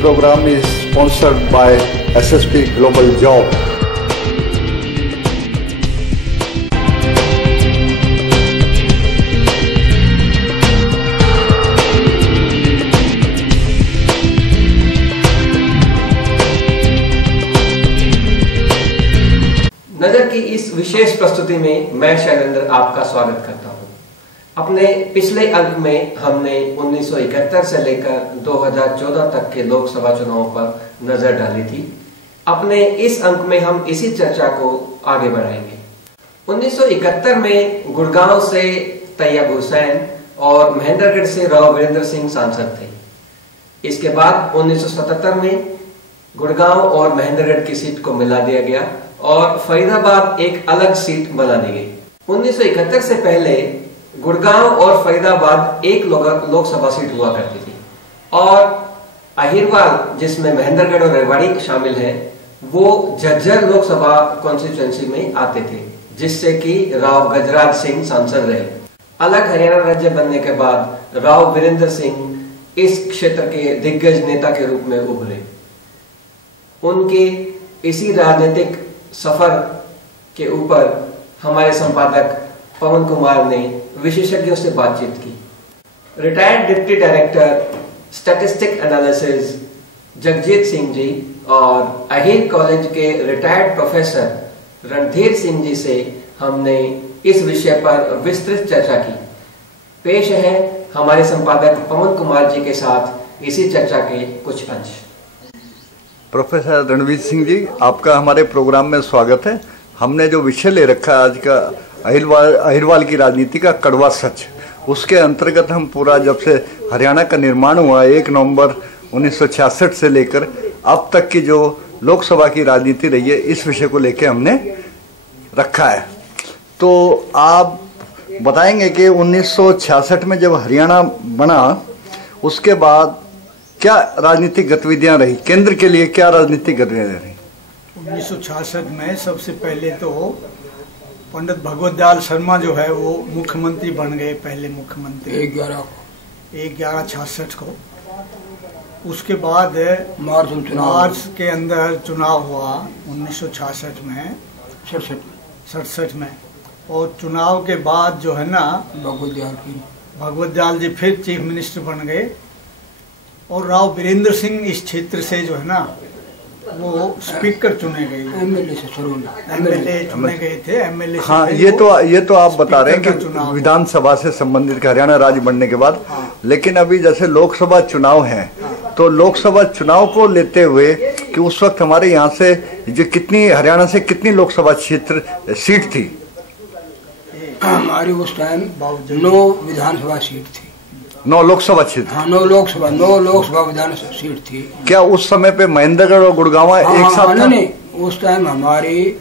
program is sponsored by SSP Global Job. नजर की इस विशेष प्रस्तुति में मैं शैलेंद्र आपका स्वागत करता हूं। अपने पिछले अंक में हमने 1971 से लेकर 2014 तक के लोकसभा चुनावों पर नजर डाली थी। अपने इस अंक में हम इसी चर्चा को आगे बढ़ाएंगे। 1971 में गुड़गांव से तैयब हुसैन और महेंद्रगढ़ से राव वीरेंद्र सिंह सांसद थे। इसके बाद 1977 में गुड़गांव और महेंद्रगढ़ की सीट को मिला दिया गया और फरीदाबाद एक अलग सीट बना दी गई। 1971 से पहले गुड़गांव और फरीदाबाद एक लोकसभा सीट हुआ करती थी और अहिरवाल, जिसमें महेंद्रगढ़ और रेवाड़ी शामिल है, वो झज्जर लोकसभा कॉन्स्टिट्यूएंसी में आते थे, जिससे कि राव गजराज सिंह सांसद रहे। अलग हरियाणा राज्य बनने के बाद राव वीरेंद्र सिंह इस क्षेत्र के दिग्गज नेता के रूप में उभरे। उनके इसी राजनीतिक सफर के ऊपर हमारे संपादक पवन कुमार ने विशेषज्ञों से बातचीत की। Retired deputy director statistic analysis Jagjit Singh ji और अहिर कॉलेज के रिटायर्ड प्रोफेसर रणधीर सिंह जी से हमने इस विषय पर विस्तृत चर्चा की। पेश है हमारे संपादक पवन कुमार जी के साथ इसी चर्चा के कुछ अंश। प्रोफेसर रणवीर सिंह जी, आपका हमारे प्रोग्राम में स्वागत है। हमने जो विषय ले रखा है आज का अहिरवाल की राजनीति का कड़वा सच, उसके अंतर्गत हम पूरा जब से हरियाणा का निर्माण हुआ 1 नवंबर 1966 से लेकर अब तक की जो लोकसभा की राजनीति रही है, इस विषय को लेकर हमने रखा है। तो आप बताएंगे कि 1966 में जब हरियाणा बना, उसके बाद क्या राजनीतिक गतिविधियां रही, केंद्र के लिए क्या राजनीतिक गतिविधियां रही? 1966 में सबसे पहले तो पंडित भगवत दयाल शर्मा जो है वो मुख्यमंत्री बन गए, पहले मुख्यमंत्री 11/66 को। उसके बाद मार्च के अंदर चुनाव हुआ 1966 में 67 में, और चुनाव के बाद जो है ना भगवत दयाल जी फिर चीफ मिनिस्टर बन गए और राव वीरेंद्र सिंह इस क्षेत्र से जो है ना वो स्पीकर चुने गए, एमएलए चुने गए थे, एमएलए। हाँ, ये तो आप बता रहे हैं कि विधानसभा से संबंधित हरियाणा राज्य बनने के बाद। हाँ। लेकिन अभी जैसे लोकसभा चुनाव हैं, हाँ। तो लोकसभा चुनाव को लेते हुए कि उस वक्त हमारे यहाँ से जो हरियाणा से कितनी लोकसभा क्षेत्र सीट थी? हमारी उस टाइम 9 विधानसभा सीट थी। 9 लोकसभा क्षेत्र? हाँ, 9 लोकसभा विधानसभा सीट थी। क्या उस समय पे महेंद्रगढ़ और गुड़गांव एक साथ था? नहीं, उस टाइम हमारी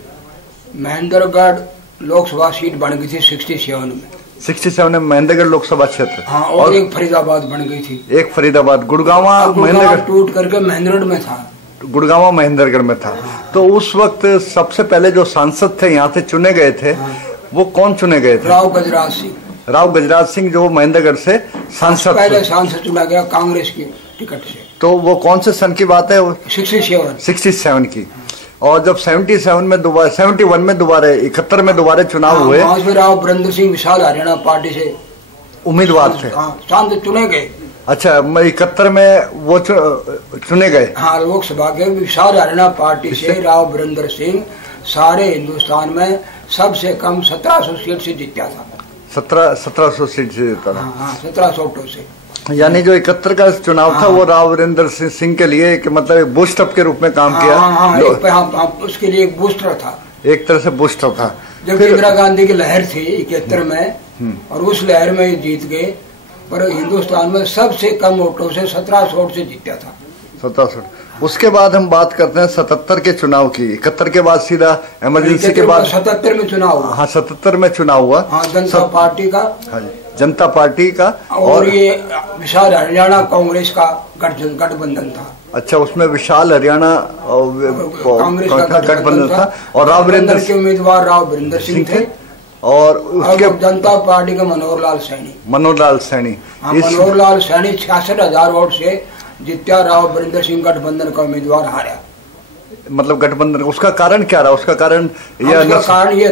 महेंद्रगढ़ लोकसभा सीट बन गई थी 67 में। 67 में महेंद्रगढ़ लोकसभा क्षेत्र। हाँ, और एक फरीदाबाद बन गई थी। एक फरीदाबाद। गुड़गांव महेंद्रगढ़ टूट करके महेंद्रगढ़ में था। गुड़गांव महेंद्रगढ़ में था। हाँ। तो उस वक्त सबसे पहले जो सांसद थे यहाँ से चुने गए थे, हाँ। वो कौन चुने गए थे? राव गजराज सिंह। राव गजराज सिंह जो महेंद्रगढ़ से सांसद पहले सांसद चुना गया कांग्रेस की टिकट से। तो वो कौन से सन की बात है? 67 की। और जब 71 में दोबारा 71 में दोबारा चुनाव हुए, राव वीरेंद्र सिंह विशाल हरियाणा पार्टी से उम्मीदवार थे, सांसद चुने गए। अच्छा, 71 में वो चुने गए। हाँ, लोकसभा के विशाल हरियाणा पार्टी से राव वीरेंद्र सिंह सारे हिंदुस्तान में सबसे कम 1700 सीट से जीता था। 1700 सीट से जीता था। हाँ, 1700 से। यानी जो 71 का चुनाव था वो राव वीरेंद्र सिंह के लिए एक मतलब एक बूस्टअप के रूप में काम किया। उसके लिए एक बूस्टर था, एक तरह से बूस्टर था। जब इंदिरा गांधी की लहर थी 71 में और उस लहर में जीत गए, पर हिंदुस्तान में सबसे कम वोटों से 1700 से जीता था। 1700। उसके बाद हम बात करते हैं 77 के चुनाव की। 71 के बाद सीधा इमरजेंसी के बाद 77 में चुनाव हुआ। हाँ, 77 में चुनाव हुआ। हाँ, जनता पार्टी का। हाँ, जनता पार्टी का और ये विशाल हरियाणा कांग्रेस का गठबंधन था। अच्छा, उसमें विशाल हरियाणा कांग्रेस का गठबंधन था और राव वीरेंद्र के उम्मीदवार राव वीरेंद्र सिंह थे और उसके जनता पार्टी का मनोहर लाल सैनी। मनोहर लाल सैनी 66,000 वोट से जित्या, राव वरिंदर सिंह गठबंधन का उम्मीदवार हारा। मतलब गठबंधन, उसका कारण क्या रहा? उसका कारण ये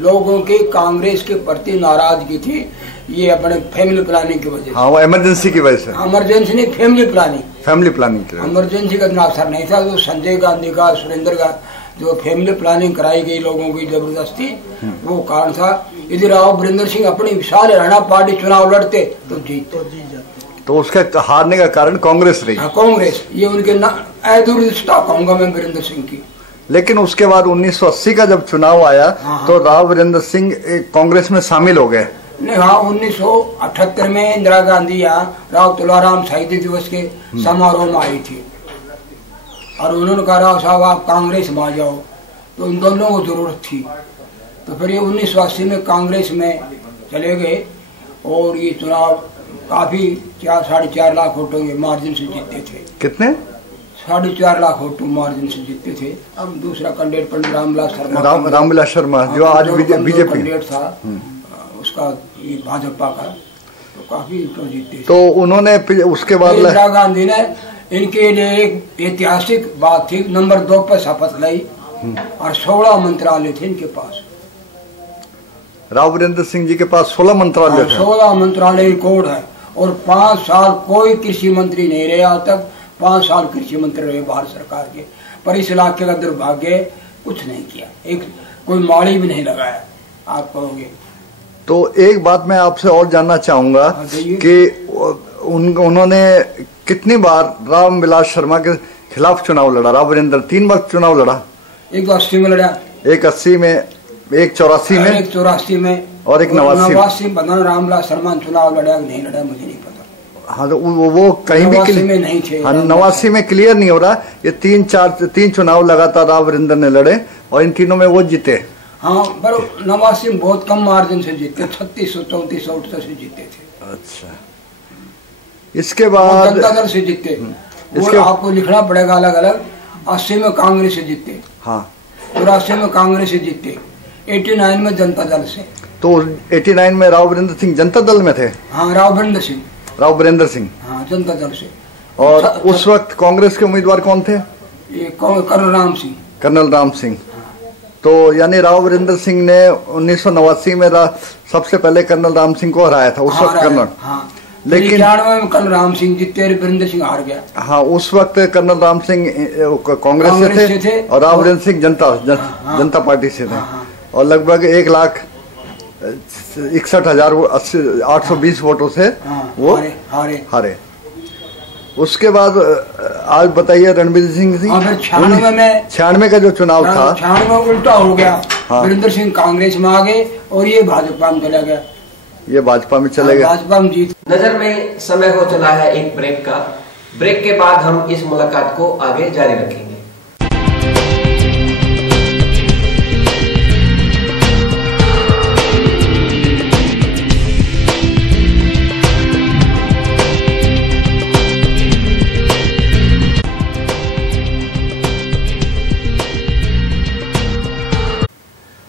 लोगों की कांग्रेस के प्रति नाराजगी थी, ये अपने फैमिली प्लानिंग की वजह से। हाँ, वो इमरजेंसी की वजह से। इमरजेंसी नहीं, फैमिली प्लानिंग की इमरजेंसी का इतना असर नहीं था। तो संजय गांधी का, सुरेंद्र का जो फैमिली प्लानिंग कराई गई लोगों की जबरदस्ती, वो कारण था। यदि राव वरिंदर सिंह अपनी विशाल हरियाणा पार्टी चुनाव लड़ते तो जीत जाते। तो उसका हारने का कारण कांग्रेस रही। कांग्रेस, ये उनके दूरदृष्टा कहूंगा मैं वीरेंद्र सिंह की। लेकिन उसके बाद 1980 का जब चुनाव आया तो राव वरिंदर सिंह कांग्रेस में शामिल हो गए। नहीं, हाँ, 1978 में इंदिरा गांधी यहाँ राव तुलाराम शहीदी दिवस के समारोह में आई थी और उन्होंने कहा राव साहब आप कांग्रेस में आ जाओ, तो उन दोनों को जरूरत थी। तो फिर ये 1980 में कांग्रेस में चले गए और ये चुनाव काफी 4.5 लाख वोटों के मार्जिन से जीते थे। कितने? 4.5 लाख वोटों मार्जिन से जीते थे। अब दूसरा कैंडिडेट पंडित रामविलास शर्मा जो आज बीजेपी कैंडिडेट था, उसका भाजपा का, तो काफी तो जीते। तो उन्होंने उसके बाद इंदिरा गांधी ने इनके लिए एक ऐतिहासिक बात थी, नंबर 2 पर शपथ ली और 16 मंत्रालय थे इनके पास। राव वरिंदर सिंह जी के पास 16 मंत्रालय थे। 16 मंत्रालय रिकॉर्ड है और 5 साल कोई कृषि मंत्री नहीं रहे। आज तक 5 साल कृषि मंत्री रहे भारत सरकार के, पर इस इलाके का दुर्भाग्य कुछ नहीं किया, एक कोई माली भी नहीं लगाया। आप कहोगे तो एक बात मैं आपसे और जानना चाहूंगा कि उन्होंने कितनी बार रामविलास शर्मा के खिलाफ चुनाव लड़ा? राव वरिंदर 3 बार चुनाव लड़ा। एक 80 में लड़ा, एक 80 में, एक 84 में, एक 84 में और एक 89 में। पता रामविलास शर्मा चुनाव लड़ा नहीं लड़ा मुझे नहीं पता। हाँ, तो वो कहीं भी में नहीं थे। हाँ, 89 में क्लियर नहीं हो रहा। ये 3 चुनाव लगातार राव वरिंदर ने लड़े और इन तीनों में वो जीते। हाँ, पर 89 में बहुत कम मार्जिन से जीते, 3600-3400 से जीते थे। अच्छा, इसके बाद जनता दल से जीते। वो आपको लिखना पड़ेगा अलग अलग। 80 में कांग्रेस से जीते, हाँ, 84 में कांग्रेस से जीते, 89 में जनता दल से। तो 89 में राव वरिंदर सिंह जनता दल में थे? हाँ, राव वरिंदर सिंह, हाँ, जनता दल से। और उस वक्त कांग्रेस के उम्मीदवार कौन थे? ये कर्नल राम सिंह। तो यानी राव वरिंदर सिंह ने 1989 में सबसे पहले कर्नल राम सिंह को हराया था उस वक्त कर्नल। हाँ, लेकिन 91 में कर्नल राम सिंह जीते, वरिंदर सिंह हार गया। हाँ, उस वक्त कर्नल राम सिंह कांग्रेस से थे और राव वरिंदर सिंह जनता पार्टी से थे। और लगभग 1,61,820 वोटों से वो हारे। उसके बाद आज बताइए रणवीर सिंह जी। 96 का जो चुनाव था, 96 उल्टा हो गया। वरिंदर सिंह कांग्रेस में आ गए और ये भाजपा में चला गया। ये भाजपा में चले गए। भाजपा में जीत। नजर में समय हो चला है एक ब्रेक का। ब्रेक के बाद हम इस मुलाकात को आगे जारी रखेंगे।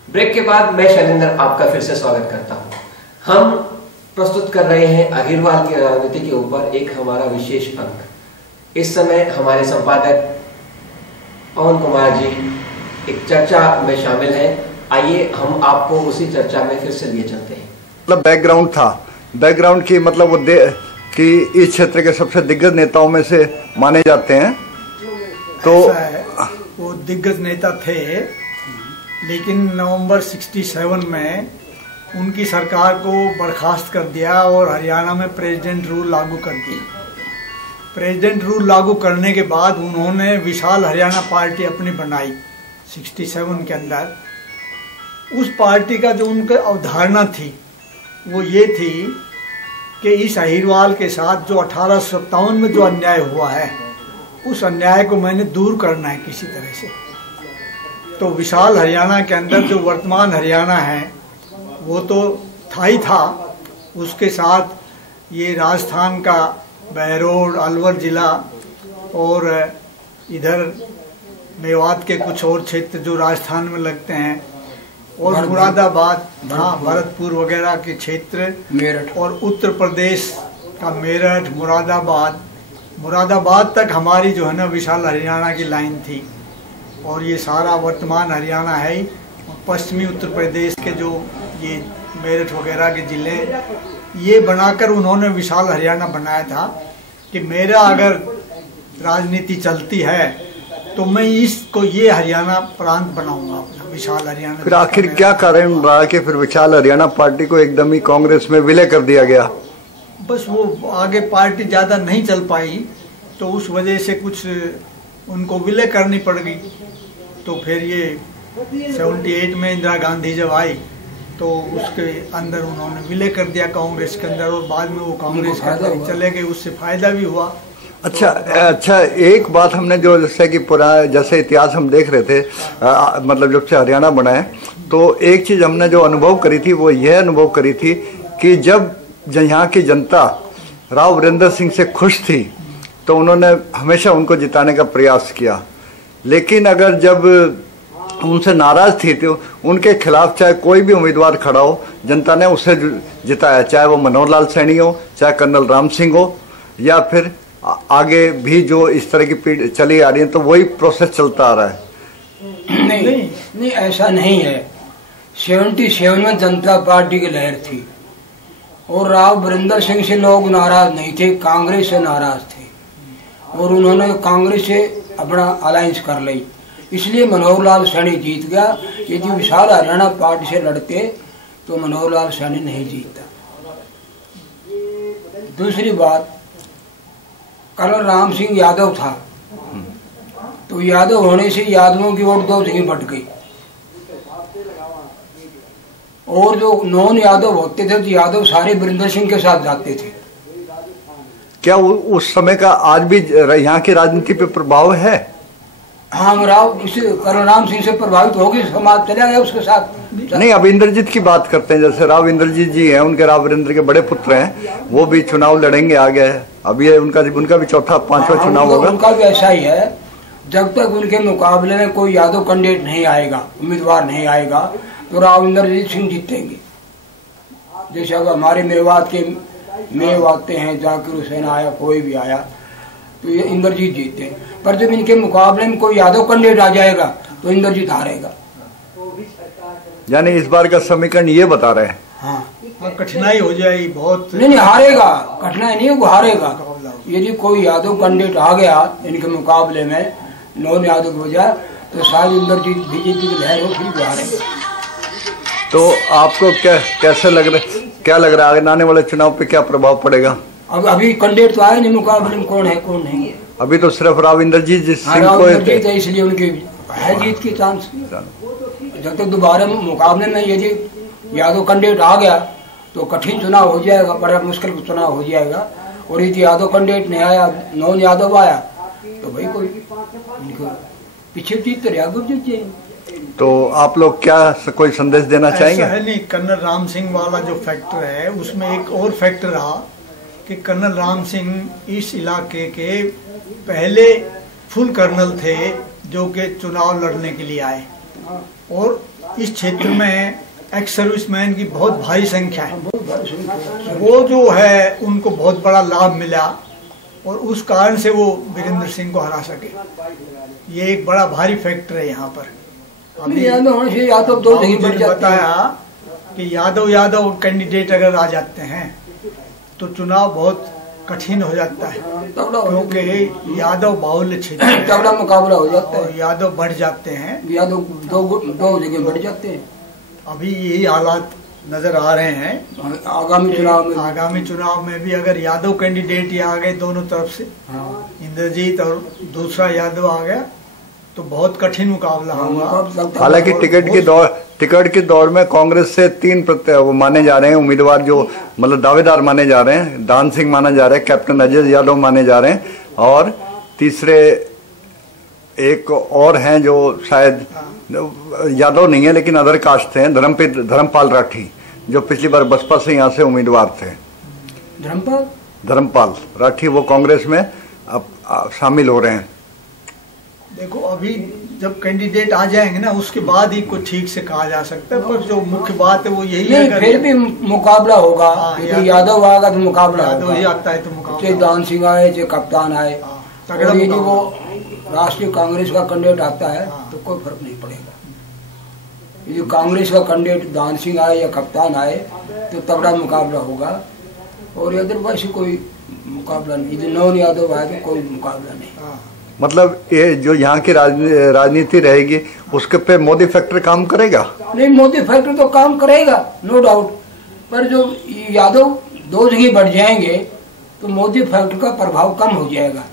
ब्रेक के बाद मैं शैलेंद्र आपका फिर से स्वागत करता हूं। हम प्रस्तुत कर रहे हैं अहिरवाल की राजनीति के ऊपर एक हमारा विशेष अंक। इस समय हमारे संपादक पवन कुमार जी एक चर्चा में शामिल हैं। आइए हम आपको उसी चर्चा में फिर से लिए चलते हैं। मतलब बैकग्राउंड की मतलब वो कि इस क्षेत्र के सबसे दिग्गज नेताओं में से माने जाते हैं। तो वो दिग्गज नेता थे, लेकिन नवंबर 67 में उनकी सरकार को बर्खास्त कर दिया और हरियाणा में प्रेसिडेंट रूल लागू कर दिया। प्रेसिडेंट रूल लागू करने के बाद उन्होंने विशाल हरियाणा पार्टी अपनी बनाई 67 के अंदर। उस पार्टी का जो उनका अवधारणा थी वो ये थी कि इस अहिरवाल के साथ जो 1857 में जो अन्याय हुआ है, उस अन्याय को मैंने दूर करना है किसी तरह से। तो विशाल हरियाणा के अंदर जो वर्तमान हरियाणा है वो तो था ही था, उसके साथ ये राजस्थान का बहरोड, अलवर जिला और इधर मेवात के कुछ और क्षेत्र जो राजस्थान में लगते हैं, और मुरादाबाद, हाँ, भरतपुर वगैरह के क्षेत्र, मेरठ, और उत्तर प्रदेश का मेरठ, मुरादाबाद मुरादाबाद तक हमारी जो है ना विशाल हरियाणा की लाइन थी, और ये सारा वर्तमान हरियाणा है ही। पश्चिमी उत्तर प्रदेश के जो ये मेरठ वगैरह के ज़िले, ये बनाकर उन्होंने विशाल हरियाणा बनाया था कि मेरा अगर राजनीति चलती है तो मैं इसको ये हरियाणा प्रांत बनाऊंगा अपना, विशाल हरियाणा। फिर आखिर क्या कारण रहा कि फिर विशाल हरियाणा पार्टी को एकदम ही कांग्रेस में विलय कर दिया गया? बस वो आगे पार्टी ज़्यादा नहीं चल पाई, तो उस वजह से कुछ उनको विलय करनी पड़ गई। तो फिर ये 78 में इंदिरा गांधी जब आई तो उसके अंदर उन्होंने विलय कर दिया कांग्रेस के अंदर, और बाद में वो कांग्रेस के अंदर चले गए, उससे फायदा भी हुआ। अच्छा, एक बात हमने जो जैसे कि जैसे इतिहास हम देख रहे थे, मतलब जब से हरियाणा बना है, तो एक चीज़ हमने जो अनुभव करी थी वो यह अनुभव करी थी कि जब यहाँ की जनता राव वीरेंद्र सिंह से खुश थी तो उन्होंने हमेशा उनको जिताने का प्रयास किया, लेकिन अगर जब उनसे नाराज थी तो उनके खिलाफ चाहे कोई भी उम्मीदवार खड़ा हो, जनता ने उसे जिताया, चाहे वो मनोहर लाल सैनी हो, चाहे कर्नल राम सिंह हो, या फिर आगे भी जो इस तरह की पीढ़ी चली आ रही है, तो वही प्रोसेस चलता आ रहा है। नहीं, ऐसा नहीं है। 77 में जनता पार्टी की लहर थी और राव वीरेंद्र सिंह से लोग नाराज नहीं थे, कांग्रेस से नाराज थे, और उन्होंने कांग्रेस से अपना अलायंस कर ली, इसलिए मनोहर लाल सैनी जीत गया। यदि विशाल हरियाणा पार्टी से लड़ते तो मनोहर लाल सैनी नहीं जीतता। दूसरी बात, कर्नल राम सिंह यादव था, तो यादव होने से यादवों की वोट 2 जगह बट गई, और जो नॉन यादव होते थे तो यादव सारे वीरेंद्र सिंह के साथ जाते थे। क्या उस समय का आज भी यहाँ की राजनीति पे प्रभाव है? हाँ, राव इसे कर्नल राम सिंह से प्रभावित होगी, समाज चला गया उसके साथ। नहीं, अब इंद्रजीत की बात करते हैं, जैसे राव इंद्रजीत जी हैं, उनके राव वीरेंद्र के बड़े पुत्र हैं, वो भी चुनाव लड़ेंगे आगे। अब ये उनका भी चौथा 5वां चुनाव होगा। उनका भी ऐसा ही है, जब तक उनके मुकाबले में कोई यादव कैंडिडेट नहीं आएगा, उम्मीदवार नहीं आएगा, तो राव इंद्रजीत सिंह जीतेंगे। जैसे अगर हमारे मेवात के आते हैं, जाकिर हुसैन आया, कोई भी आया, तो ये इंद्रजीत जीते हैं। पर जब इनके मुकाबले में कोई यादव कैंडिडेट आ जाएगा तो इंद्रजीत हारेगा। यानी इस बार का समीकरण ये बता रहे हैं। हाँ, कठिनाई हो जाएगी बहुत। नहीं, हारेगा, कठिनाई नहीं, वो हारेगा। यदि कोई यादव कैंडिडेट आ गया इनके मुकाबले में, नॉन यादव की वजह, तो शायद इंद्रजीत बीजेपी की लहर हो, फिर भी हारेगा। तो आपको कैसे लग रहा है आगे आने वाले चुनाव पे क्या प्रभाव पड़ेगा? अब अभी कैंडिडेट तो आए नहीं मुकाबले में, कौन है कौन नहीं है। अभी तो सिर्फ राव इंद्रजीत सिंह को है, इसलिए उनकी है जीत की चांस। जब तक दोबारा मुकाबले में यदि यादव कैंडिडेट आ गया तो कठिन चुनाव हो जाएगा, बड़ा मुश्किल चुनाव हो जाएगा। और यदि यादव कैंडिडेट नहीं आया, नॉन यादव आया, तो भाई कोई पीछे जीत तो यादव जीत जाएंगे। तो आप लोग क्या कोई संदेश देना चाहेंगे? ऐसा है नहीं, कर्नल राम सिंह वाला जो फैक्टर है उसमें एक और फैक्टर रहा कि कर्नल राम सिंह इस इलाके के पहले फुल कर्नल थे जो कि चुनाव लड़ने के लिए आए, और इस क्षेत्र में एक्स सर्विसमैन की बहुत भारी संख्या है। वो जो है उनको बहुत बड़ा लाभ मिला, और उस कारण से वो वीरेंद्र सिंह को हरा सके। ये एक बड़ा भारी फैक्टर है यहाँ पर। अभी यादव दो बताया कि यादव कैंडिडेट अगर आ जाते हैं तो चुनाव बहुत कठिन हो जाता है, क्योंकि यादव बाहुल्य क्षेत्र तगड़ा मुकाबला हो जाता है, यादव बढ़ जाते हैं, यादव दो जगह बढ़ जाते हैं। अभी यही हालात नजर आ रहे हैं। आगामी चुनाव में भी अगर यादव कैंडिडेट ही आ गए दोनों तरफ से, इंद्रजीत और दूसरा यादव आ गया, तो बहुत कठिन मुकाबला होगा। हालांकि टिकट की दौड़ में कांग्रेस से 3 माने जा रहे हैं उम्मीदवार, जो मतलब दावेदार माने जा रहे हैं। दान सिंह माना जा रहा है, कैप्टन अजय यादव माने जा रहे हैं, और तीसरे एक और हैं जो शायद यादव नहीं है लेकिन अदर कास्ट हैं, धर्मपाल राठी, जो पिछली बार बसपा से यहाँ से उम्मीदवार थे। धर्मपाल राठी वो कांग्रेस में अब शामिल हो रहे हैं। देखो, अभी जब कैंडिडेट आ जाएंगे ना उसके बाद ही कुछ ठीक से कहा जा सकता है, पर जो मुख्य बात है वो यही है। फिर भी मुकाबला होगा, यादव आएगा तो मुकाबला होगा, ही आता है तो मुकाबला, चाहे दान सिंह आए चाहे कप्तान आए, यदि वो राष्ट्रीय कांग्रेस का कैंडिडेट आता है तो कोई फर्क नहीं पड़ेगा। यदि कांग्रेस का कैंडिडेट दान सिंह आए या कप्तान आए तो तगड़ा मुकाबला होगा, और अदरवाइज कोई मुकाबला नहीं। यदि नौन यादव आए तो कोई मुकाबला नहीं। मतलब ये जो यहाँ की राजनीति रहेगी उसके पे मोदी फैक्टर काम करेगा? नहीं, मोदी फैक्टर तो काम करेगा नो डाउट, पर जो यादव दो जगह बढ़ जाएंगे तो मोदी फैक्टर का प्रभाव कम हो जाएगा।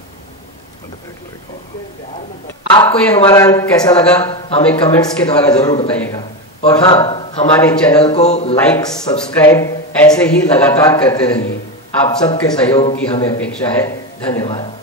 आपको ये हमारा अंक कैसा लगा हमें कमेंट्स के द्वारा जरूर बताइएगा, और हाँ, हमारे चैनल को लाइक सब्सक्राइब ऐसे ही लगातार करते रहिए। आप सबके सहयोग की हमें अपेक्षा है। धन्यवाद।